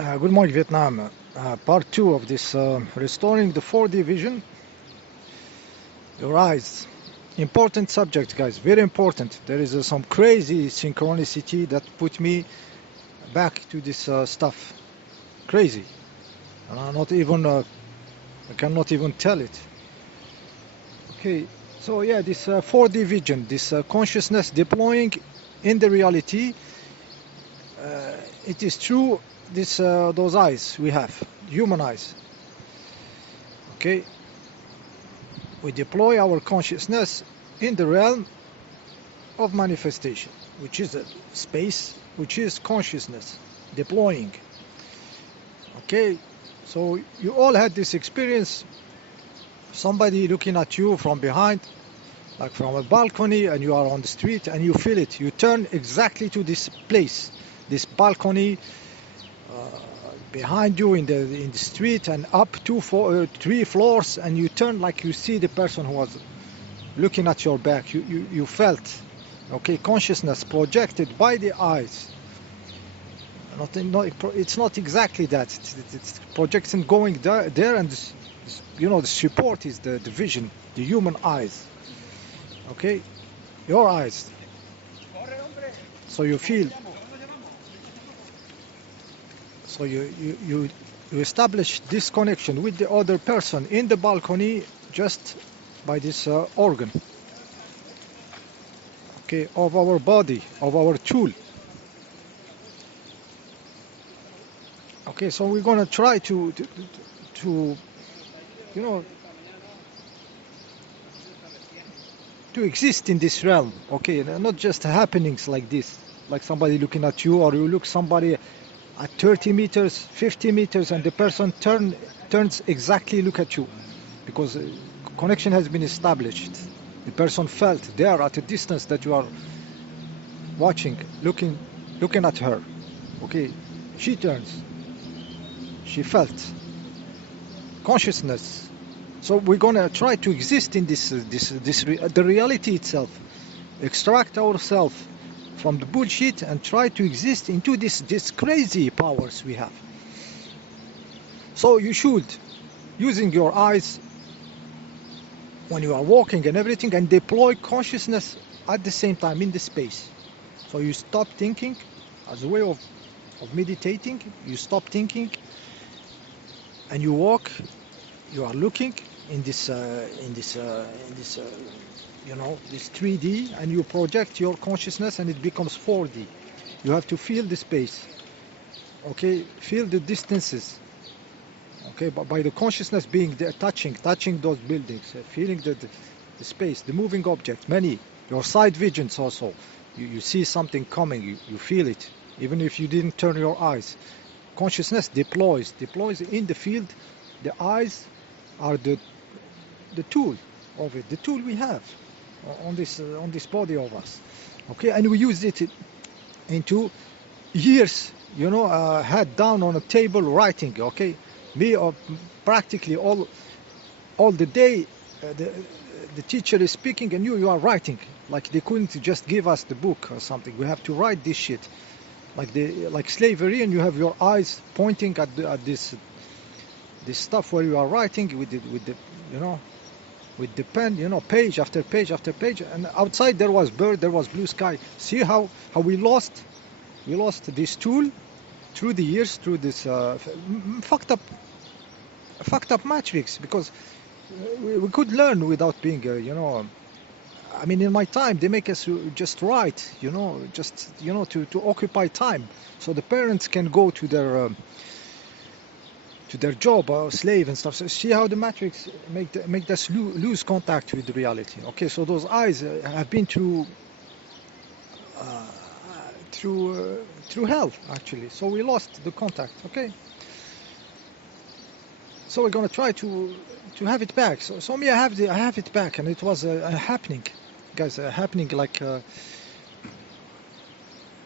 Good morning, Vietnam. Part 2 of this restoring the 4D vision. Your eyes. Important subject, guys. Very important. There is some crazy synchronicity that put me back to this stuff. Crazy. Not even. I cannot even tell it. Okay. So yeah, this 4D vision, this consciousness deploying in the reality. It is true. This those eyes we have, human eyes. Okay. We deploy our consciousness in the realm of manifestation, which is a space, which is consciousness deploying. Okay, so you all had this experience, somebody looking at you from behind, like from a balcony, and you are on the street and you feel it. You turn exactly to this place, this balcony behind you in the street, and up 3 floors, and you turn like you see the person who was looking at your back. You felt, okay, consciousness projected by the eyes. It's not exactly that. It's projection going there, and the support is the vision, the human eyes. Okay, your eyes. So you feel. So you establish this connection with the other person in the balcony just by this organ. Okay, of our body, of our tool. Okay, so we're gonna try to you know to exist in this realm. Okay, not just happenings like this, like somebody looking at you, or you look somebody at 30 meters, 50 meters, and the person turns exactly look at you, because connection has been established. The person felt there at a distance that you are watching, looking at her. Okay, she turns. She felt consciousness. So we're gonna try to exist in the reality itself, extract ourselves from the bullshit and try to exist into this crazy powers we have. So you should, using your eyes when you are walking and everything, and deploy consciousness at the same time in the space. So you stop thinking as a way of meditating. You stop thinking and you walk. You are looking in this this 3D, and you project your consciousness and it becomes 4D. You have to feel the space. Okay, feel the distances. Okay, but by the consciousness being there, touching those buildings, feeling the space, the moving objects, many, your side visions also. You see something coming, you feel it, even if you didn't turn your eyes. Consciousness deploys in the field. The eyes are the tool of it, the tool we have on this body of us. Okay, and we use it into years, head down on a table writing. Okay, me practically all the day the teacher is speaking and you are writing. Like they couldn't just give us the book or something. We have to write this shit, like slavery, and you have your eyes pointing at this stuff where you are writing with the pen, page after page after page, and outside there was bird, there was blue sky. See how we lost this tool through the years, through this fucked up matrix, because we could learn without being I mean, in my time they make us just write, to occupy time, so the parents can go to their job or slave and stuff. So see how the matrix make us lose contact with reality. Okay, so those eyes have been through hell actually. So we lost the contact. Okay, so we're gonna try to have it back. So me, I have it back, and it was a happening, guys, happening like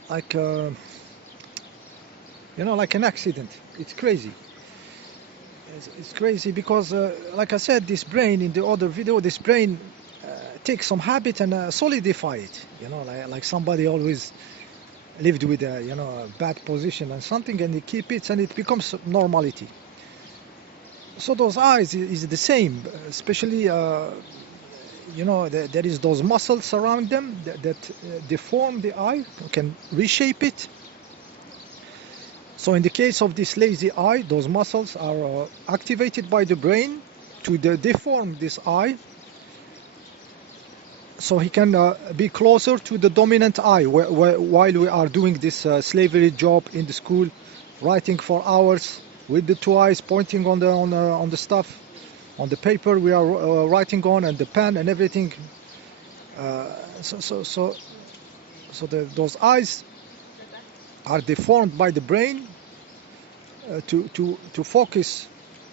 like an accident. It's crazy. It's crazy because, like I said, this brain in the other video, this brain takes some habit and solidify it. Like somebody always lived with a, you know, a bad position and something, and you keep it and it becomes normality. So those eyes is the same, especially you know, there is those muscles around them that deform the eye, can reshape it. So in the case of this lazy eye, those muscles are activated by the brain to deform this eye, so he can be closer to the dominant eye while we are doing this slavery job in the school, writing for hours with the two eyes pointing on the stuff, on the paper we are writing on, and the pen and everything. So those eyes are deformed by the brain to focus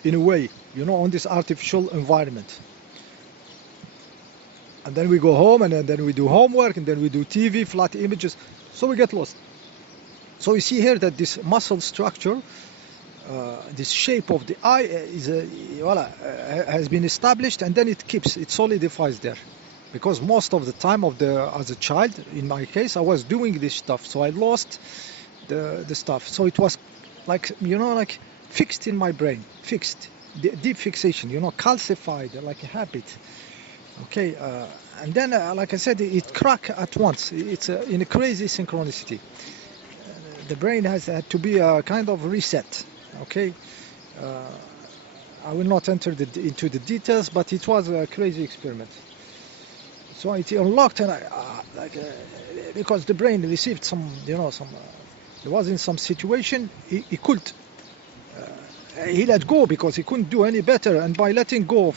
in a way, you know, on this artificial environment. And then we go home, and then we do homework, and then we do TV, flat images, so we get lost. So you see here that this muscle structure, this shape of the eye has been established, and then it solidifies there. Because most of the time as a child, in my case, I was doing this stuff, so I lost the stuff. So it was like, you know, like fixed in my brain, fixed, deep fixation, you know, calcified, like a habit. Okay, and then, like I said, it cracked at once. It's in a crazy synchronicity. The brain has had to be a kind of reset. Okay, I will not enter into the details, but it was a crazy experiment. So it unlocked, and because the brain received some, you know, he was in some situation, he could, he let go because he couldn't do any better, and by letting go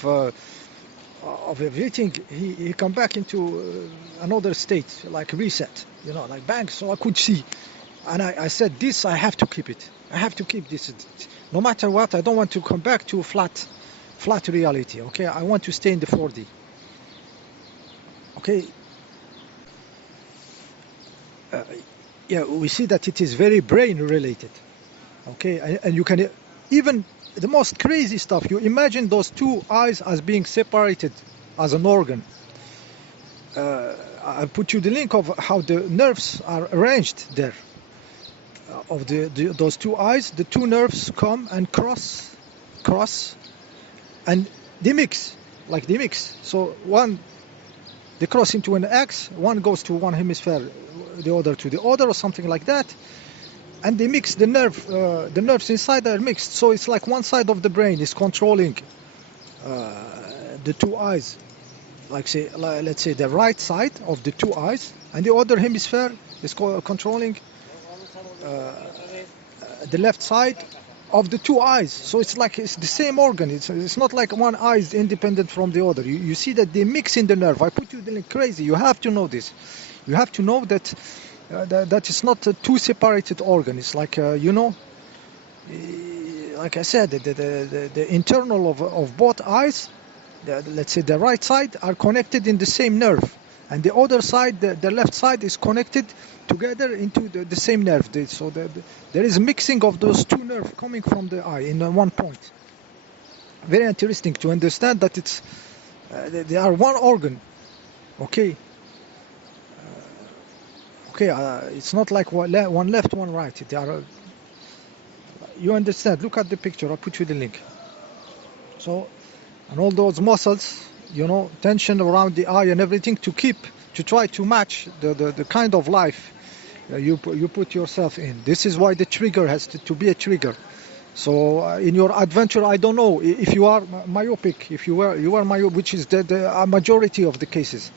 of everything, he come back into another state, like reset, you know, like bang. So I could see, and I said, this, I have to keep it. I have to keep this, no matter what. I don't want to come back to flat reality. Okay, I want to stay in the 4D. Okay. Yeah, we see that it is very brain related. Okay, and you can even the most crazy stuff. You imagine those two eyes as being separated as an organ. I'll put you the link of how the nerves are arranged there. Of those two eyes, the two nerves come and cross, and they mix, like they mix. So they cross into an X, one goes to one hemisphere, the other to the other, or something like that. And they mix the nerves inside are mixed. So it's like one side of the brain is controlling the two eyes, let's say the right side of the two eyes, and the other hemisphere is controlling the left side of the two eyes. So it's like it's the same organ. It's not like one eye is independent from the other. You see that they mix in the nerve. I put you the link. Crazy. You have to know this. You have to know that that is not two separated organs. It's like you know, like I said, the internal of both eyes, let's say the right side, are connected in the same nerve, and the other side, the left side, is connected together into the same nerve. So there is a mixing of those two nerves coming from the eye in one point. Very interesting to understand that it's they are one organ. Okay. Okay, it's not like one left, one right. They are. You understand? Look at the picture. I'll put you the link. So, and all those muscles, you know, tension around the eye and everything to try to match the kind of life you put yourself in. This is why the trigger has to be a trigger. So in your adventure, I don't know if you are myopic, if you are myopic, which is the majority of the cases.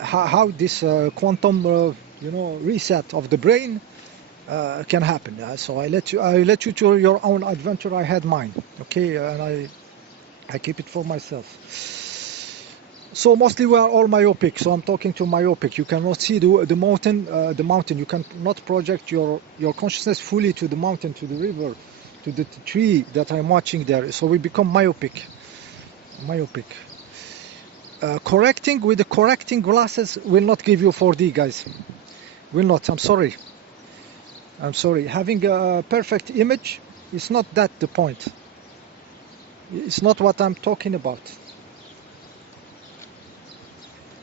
How this quantum you know, reset of the brain can happen. So I let you to your own adventure. I had mine. Okay, and I keep it for myself. So mostly we are all myopic. So I'm talking to myopic. You cannot see the mountain. You cannot project your consciousness fully to the mountain, to the river, to the tree that I'm watching there. So we become myopic. Correcting with the correcting glasses will not give you 4D, guys. Will not. I'm sorry. Having a perfect image is not that the point. It's not what I'm talking about.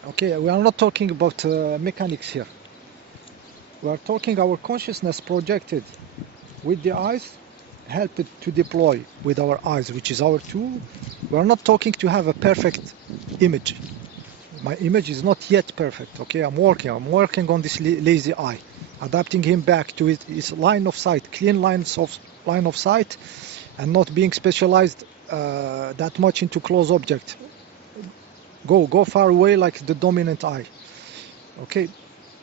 Okay, we are not talking about mechanics here. We are talking our consciousness projected with the eyes, help it to deploy with our eyes, which is our tool. We are not talking to have a perfect image. My image is not yet perfect. Okay, I'm working on this lazy eye, adapting him back to his line of sight, clean line of sight, and not being specialized that much into close object. Go far away like the dominant eye. Okay,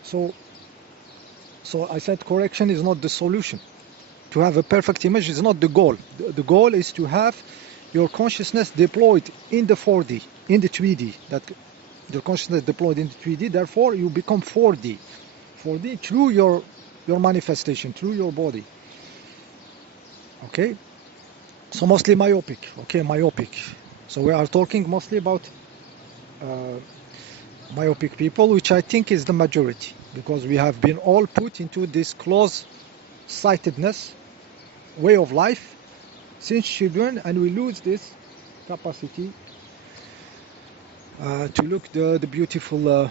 so I said correction is not the solution. To have a perfect image is not the goal. The goal is to have your consciousness deployed in the 4D, in the 3D. That your consciousness deployed in the 3D. Therefore, you become 4D. 4D through your manifestation, through your body. Okay. So mostly myopic. Okay, myopic. So we are talking mostly about myopic people, which I think is the majority, because we have been all put into this close-sightedness way of life since children, and we lose this capacity to look the beautiful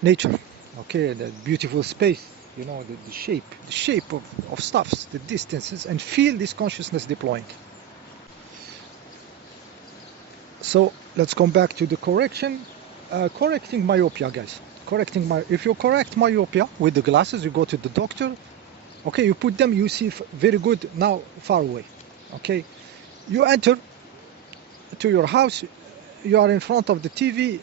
nature, okay, the beautiful space, you know, the shape of stuffs, the distances, and feel this consciousness deploying. So let's come back to the correction. Correcting myopia, guys. If you correct myopia with the glasses, you go to the doctor. Okay, you put them, you see very good now, far away. Okay, you enter to your house, you are in front of the TV.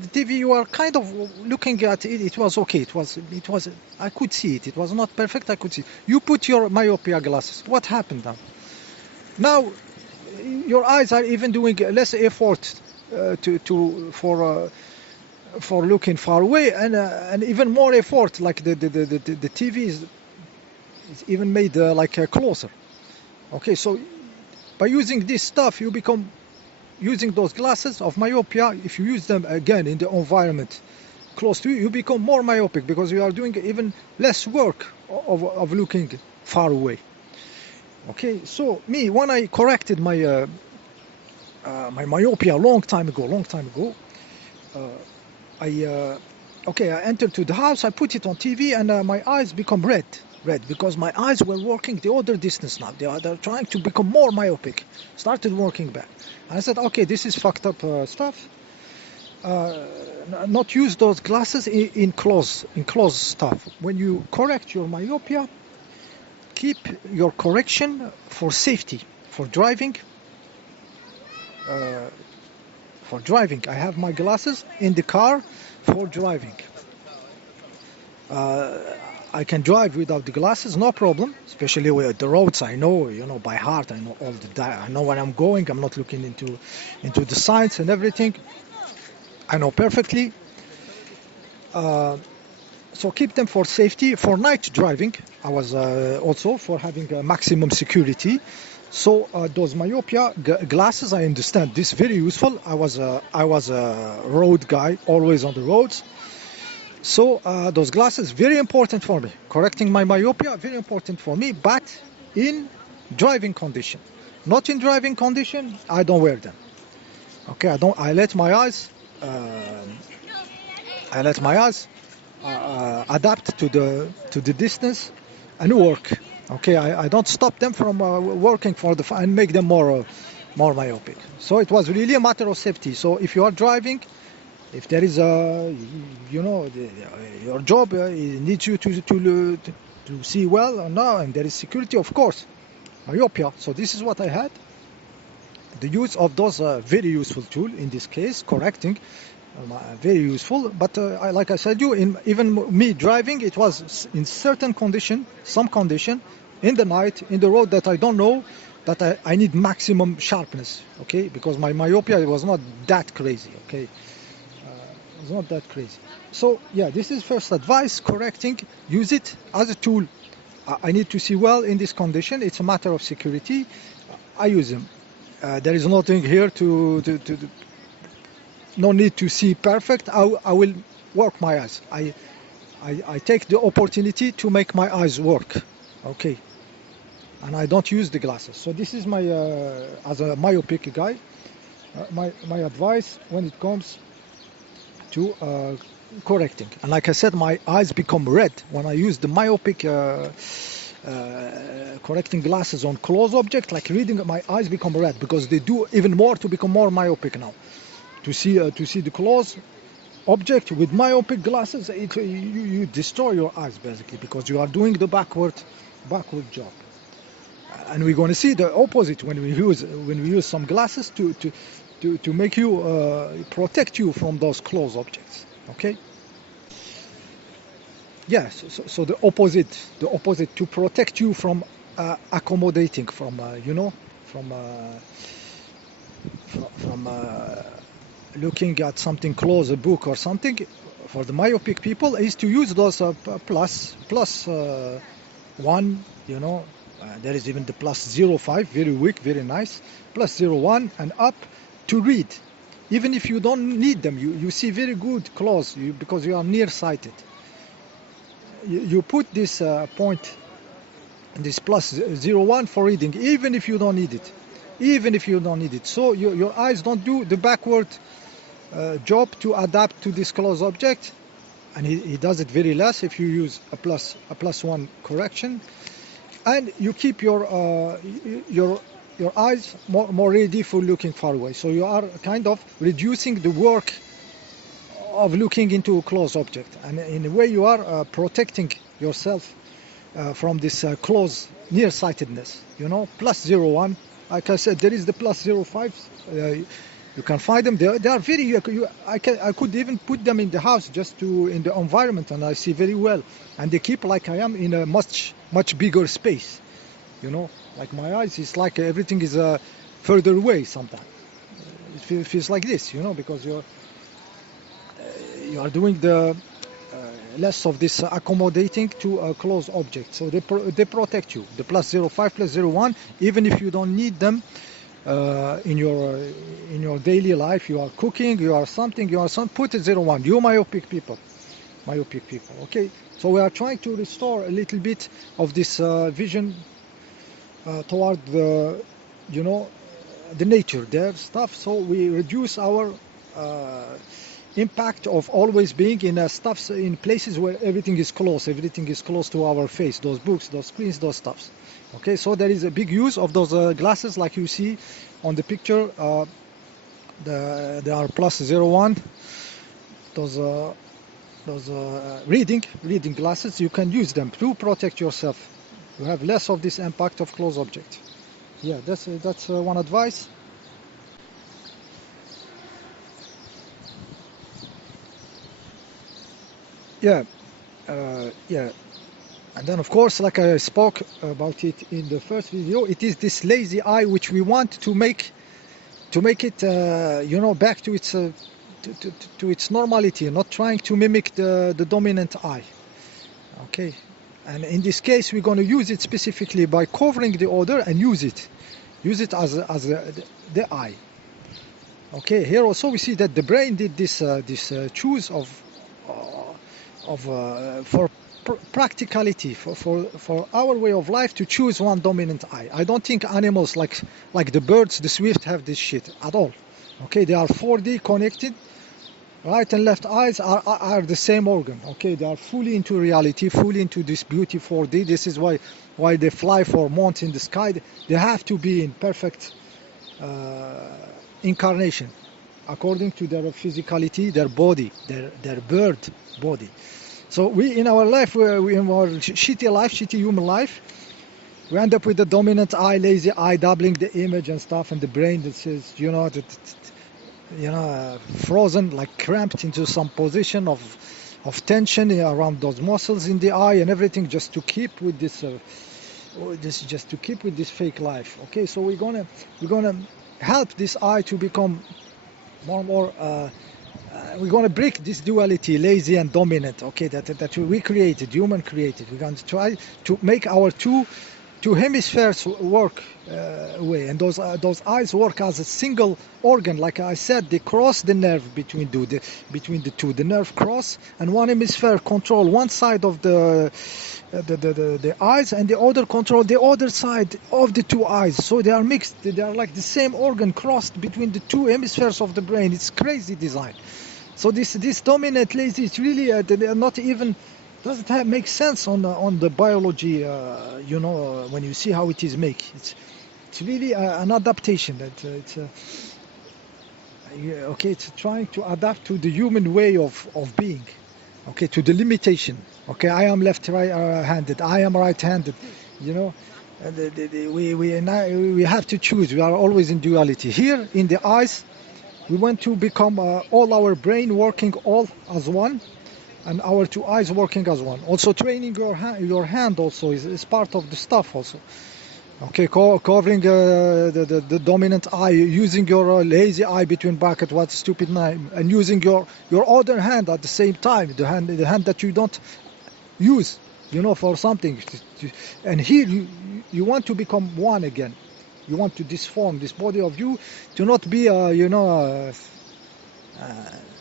The TV, you are kind of looking at it. It was okay. It was. I could see it. It was not perfect. I could see. You put your myopia glasses. What happened now? Now, your eyes are even doing less effort for looking far away, and even more effort. Like the TV is even made closer. Okay, so by using this stuff, you become using those glasses of myopia. If you use them again in the environment close to you, you become more myopic because you are doing even less work of looking far away. Okay, so me, when I corrected my my myopia a long time ago, I entered to the house, I put it on TV, and my eyes become red because my eyes were working the other distance now. They're trying to become more myopic. Started working back. And I said, okay, this is fucked up stuff. Not use those glasses in close stuff. When you correct your myopia, keep your correction for safety, for driving. I have my glasses in the car for driving. I can drive without the glasses, no problem. Especially with the roads, I know, by heart. I know I know where I'm going. I'm not looking into the signs and everything. I know perfectly. So keep them for safety. For night driving, I was also for having maximum security. So those myopia glasses, I understand this very useful. I was a road guy, always on the roads. So those glasses very important for me. Correcting my myopia very important for me, but in driving condition. Not in driving condition, I don't wear them. Okay, I let my eyes adapt to the distance and work. Okay, I don't stop them from working and make them more myopic. So it was really a matter of safety. So if you are driving, if there is your job needs you to see well or no, and there is security, of course, myopia. So this is what I had. The use of those very useful tool in this case, correcting, very useful. But like I said, even me driving, it was in certain condition, some condition, in the night, in the road that I don't know, that I need maximum sharpness. Okay, because my myopia was not that crazy. Okay. It's not that crazy. So yeah, this is first advice. Correcting, use it as a tool. I need to see well in this condition. It's a matter of security. I use them. There is nothing here no need to see perfect. I will work my eyes. I take the opportunity to make my eyes work. Okay, and I don't use the glasses. So this is my as a myopic guy, my advice when it comes to correcting. And like I said, my eyes become red when I use the myopic correcting glasses on close object. Like reading, my eyes become red because they do even more to become more myopic now. To see the close object with myopic glasses, you destroy your eyes basically because you are doing the backward job. And we're going to see the opposite when we use some glasses to make you protect you from those close objects. Okay. Yes. So the opposite to protect you from accommodating, from from looking at something close, a book or something. For the myopic people, is to use those plus one. There is even the plus 0.5, very weak, very nice. Plus 0.1 and up to read. Even if you don't need them, you see very good close because you are nearsighted. You put this point, this plus 0.1 for reading, even if you don't need it. Even if you don't need it. So your eyes don't do the backward job to adapt to this close object. And he does it very less if you use a plus 1 correction. And you keep your eyes more ready for looking far away. So you are kind of reducing the work of looking into a close object, and in a way you are protecting yourself from this close nearsightedness. Plus 0.1. Like I said, there is the plus 0.5. You can find them. They are very. I could even put them in the house just in the environment, and I see very well. And they keep like I am in a much bigger space. Like my eyes is like everything is further away sometimes. It feels like this, because you are doing the less of this accommodating to a close object. So they protect you. The plus 0.5, plus 0.1, even if you don't need them in your daily life. You are cooking, you are something, put a 0.1. You myopic people. Okay. So we are trying to restore a little bit of this vision toward the nature, their stuff. So we reduce our impact of always being in places where everything is close to our face. Those books, those screens, those stuffs. Okay, so there is a big use of those glasses, like you see on the picture. They are plus 0.1. Those reading glasses, you can use them to protect yourself. You have less of this impact of close object. Yeah, that's one advice. Yeah, yeah. And then, of course, like I spoke about it in the first video, it is this lazy eye which we want to make it, back to its normality, not trying to mimic the dominant eye. Okay, and in this case, we're going to use it specifically by covering the other and use it as the eye. Okay, here also we see that the brain did this choose for practicality, for our way of life, to choose one dominant eye. I don't think animals like the birds, the swift, have this shit at all. Okay, they are 4D connected. Right and left eyes are the same organ. Okay, they are fully into reality, fully into this beauty 4D. This is why they fly for months in the sky. They have to be in perfect incarnation according to their physicality, their body, their bird body. So we, in our life, in our shitty human life, we end up with the dominant eye, lazy eye, doubling the image and stuff, and the brain that says, frozen, like cramped into some position of tension around those muscles in the eye and everything, just to keep with this fake life. Okay, so we're gonna help this eye to become more. We're going to break this duality, lazy and dominant, okay, that we created, human created. We're going to try to make our two hemispheres work away, and those eyes work as a single organ. Like I said, they cross the nerve between the two. The nerve cross, and one hemisphere control one side of the eyes, and the other control the other side of the two eyes. So they are mixed. They are like the same organ crossed between the two hemispheres of the brain. It's crazy design. So this dominant lazy, it's really they're not even doesn't make sense on the biology. When you see how it is made, it's really an adaptation. That okay, it's trying to adapt to the human way of being. Okay, to the limitation. Okay, I am left-handed. I am right-handed. You know, we have to choose. We are always in duality. Here in the eyes, we want to become all our brain working all as one, and our two eyes working as one. Also, training your hand also is part of the stuff also. Okay, covering the dominant eye, using your lazy eye between bracket, what stupid name, and using your other hand at the same time, the hand that you don't use, for something. And here you want to become one again. You want to disform this body of you to not be,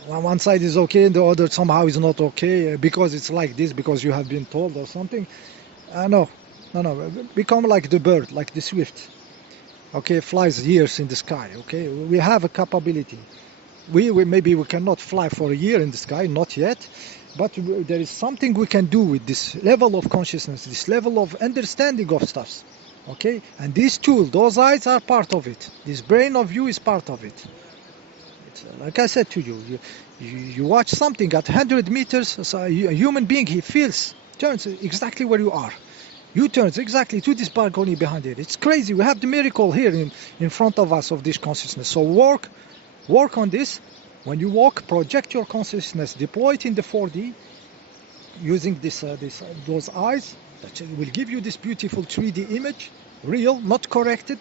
one side is okay and the other somehow is not okay because it's like this, because you have been told or something. No. Become like the bird, like the swift. Okay, flies years in the sky. Okay, we have a capability. We maybe we cannot fly for a year in the sky, not yet, but there is something we can do with this level of consciousness, this level of understanding of stuff. Okay, and this tool, those eyes are part of it. This brain of you is part of it. It's, like I said to you, you watch something at 100 meters. So a human being, he turns exactly where you are. You turns exactly to this balcony behind it. It's crazy. We have the miracle here in front of us of this consciousness. So work on this. When you walk, project your consciousness, deploy it in the 4D using those eyes that will give you this beautiful 3D image, real, not corrected.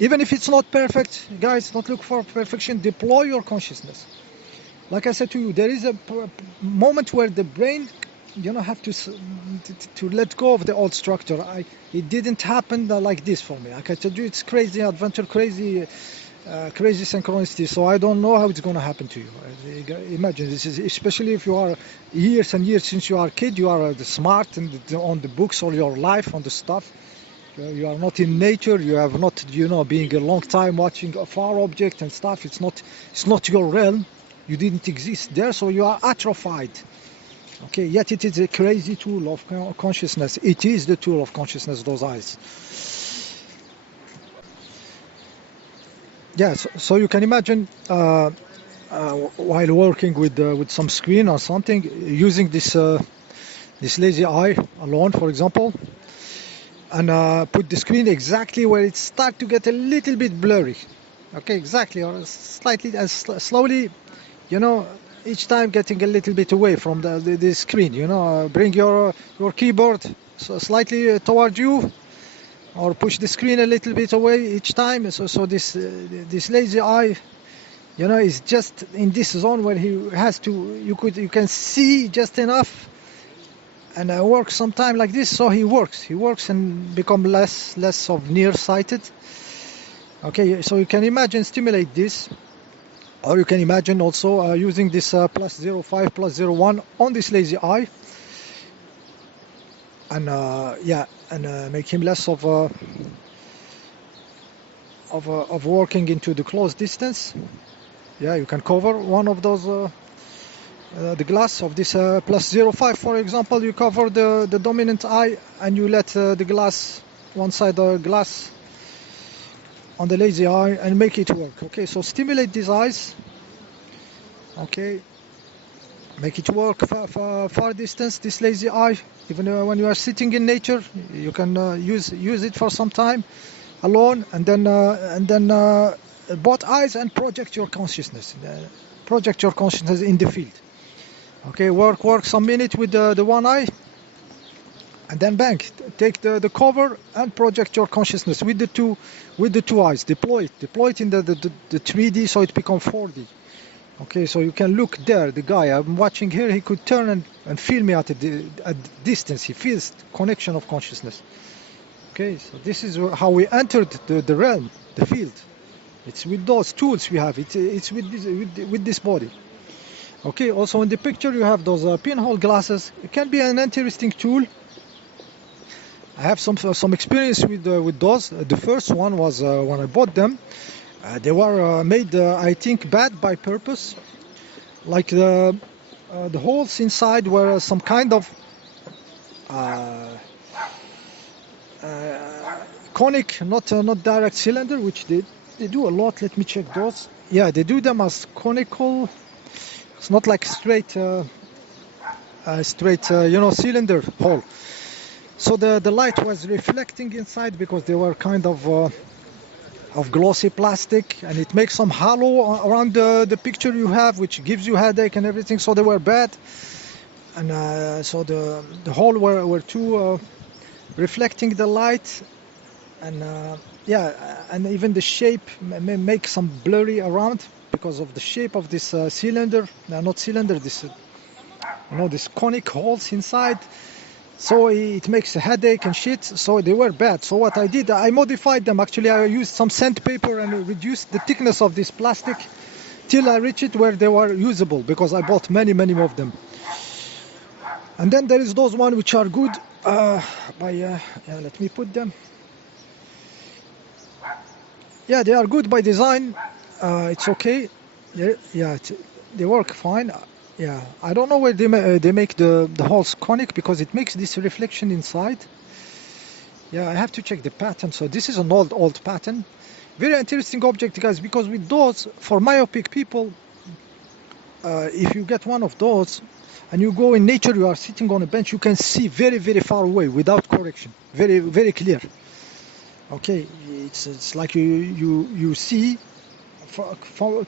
Even if it's not perfect, guys, don't look for perfection. Deploy your consciousness. Like I said to you, there is a moment where the brain have to let go of the old structure. It didn't happen like this for me. Like I told you, it's crazy adventure, crazy synchronicity. So I don't know how it's going to happen to you. Imagine this is, especially if you are years and years since you are a kid, you are smart and on the books all your life on the stuff. You are not in nature. You have not, being a long time watching a far object and stuff. It's not your realm. You didn't exist there, so you are atrophied. Okay, yet it is a crazy tool of consciousness. It is the tool of consciousness, those eyes. Yeah, so you can imagine while working with some screen or something, using this lazy eye alone, for example, and put the screen exactly where it starts to get a little bit blurry. Okay, exactly, or slightly, slowly, each time getting a little bit away from the screen, bring your keyboard slightly toward you, or push the screen a little bit away each time. So this lazy eye, is just in this zone where he has to. You can see just enough, and work sometime like this. So he works and become less of nearsighted. Okay, so you can imagine stimulate this. Or you can imagine also using this plus 0.5, plus 0.1 on this lazy eye, and make him less of working into the close distance. Yeah, you can cover one of those the glass of this plus 0.5, for example. You cover the dominant eye and you let the glass, one side of the glass on the lazy eye, and make it work. Okay, so stimulate these eyes. Okay, make it work far distance, this lazy eye. Even when you are sitting in nature, you can use it for some time alone, and then both eyes, and project your consciousness. Project your consciousness in the field. Okay, work some minute with the one eye, and then bang, take the cover and project your consciousness with the two eyes. Deploy it in the 3D, so it becomes 4D. Okay, so you can look there. The guy I'm watching here, he could turn and feel me at a distance. He feels the connection of consciousness. Okay, so this is how we entered the realm, the field. It's with those tools we have. It's with this body. Okay, also in the picture you have those pinhole glasses. It can be an interesting tool. I have some experience with those. The first one was when I bought them. They were made, I think, bad by purpose. like the holes inside were some kind of uh, conic, not direct cylinder, which they do a lot. Let me check those. Yeah, they do them as conical. It's not like straight cylinder hole. So the light was reflecting inside because they were kind of glossy plastic, and it makes some halo around the picture you have, which gives you headache and everything. So they were bad, and so the hole were too reflecting the light, and yeah, and even the shape may make some blurry around because of the shape of this cylinder. Not cylinder, this this conic holes inside. So it makes a headache and shit. So they were bad. So what I did, I modified them. Actually, I used some sandpaper and reduced the thickness of this plastic till I reached it where they were usable, because I bought many of them. And then there is those one which are good yeah, let me put them. Yeah, they are good by design. It's okay. Yeah, they work fine. Yeah, I don't know where they make the holes conic, because it makes this reflection inside. Yeah, I have to check the pattern. So this is an old pattern. Very interesting object, guys, because with those, for myopic people, if you get one of those and you go in nature, you are sitting on a bench, you can see very far away without correction, very clear. Okay, it's like you see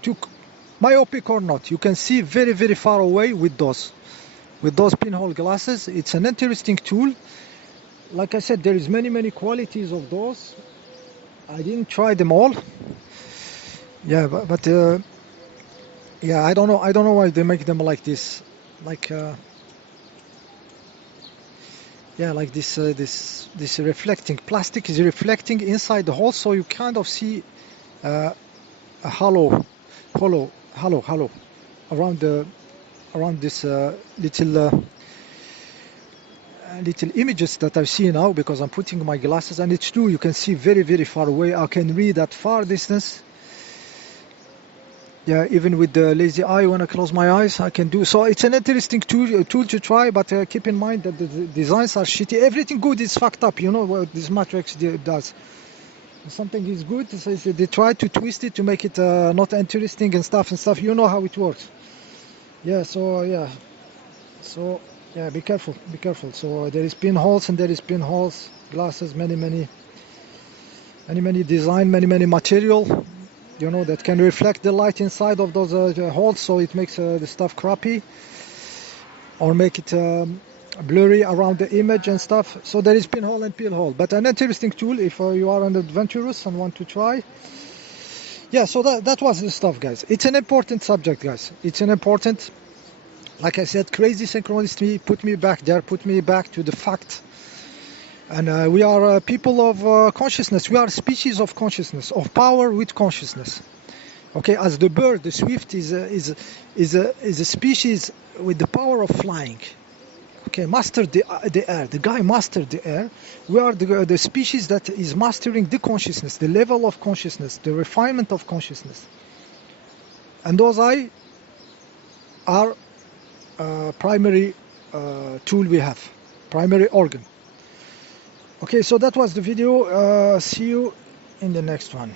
to myopic or not, you can see very far away with those pinhole glasses. It's an interesting tool. Like I said, there is many qualities of those. I didn't try them all. Yeah, but yeah, I don't know why they make them like this, like yeah, like this reflecting plastic is reflecting inside the hole, so you kind of see a hollow around this little images that I see now, because I'm putting my glasses, and it's true, you can see very far away. I can read at far distance. Yeah, even with the lazy eye, when I close my eyes, I can do. So it's an interesting tool to try, but keep in mind that the designs are shitty. Everything good is fucked up. You know what this Matrix does. Something is good, so they try to twist it to make it not interesting and stuff. You know how it works. Yeah, so yeah. So yeah, be careful. So there is pinholes and there is pinholes, glasses, many design, many material, you know, that can reflect the light inside of those holes, so it makes the stuff crappy or make it blurry around the image and stuff. So there is pinhole and pinhole, but an interesting tool if you are an adventurous and want to try. Yeah, so that was the stuff, guys. It's an important subject, guys. It's an important, like I said, crazy synchronicity put me back there, put me back to the fact. And we are people of consciousness. We are a species of consciousness, of power with consciousness. Okay, as the bird, the swift is a species with the power of flying. Okay, master the air. The guy mastered the air. We are the species that is mastering the consciousness, the level of consciousness, the refinement of consciousness. And those eye are primary tool we have, primary organ. Okay, so that was the video. See you in the next one.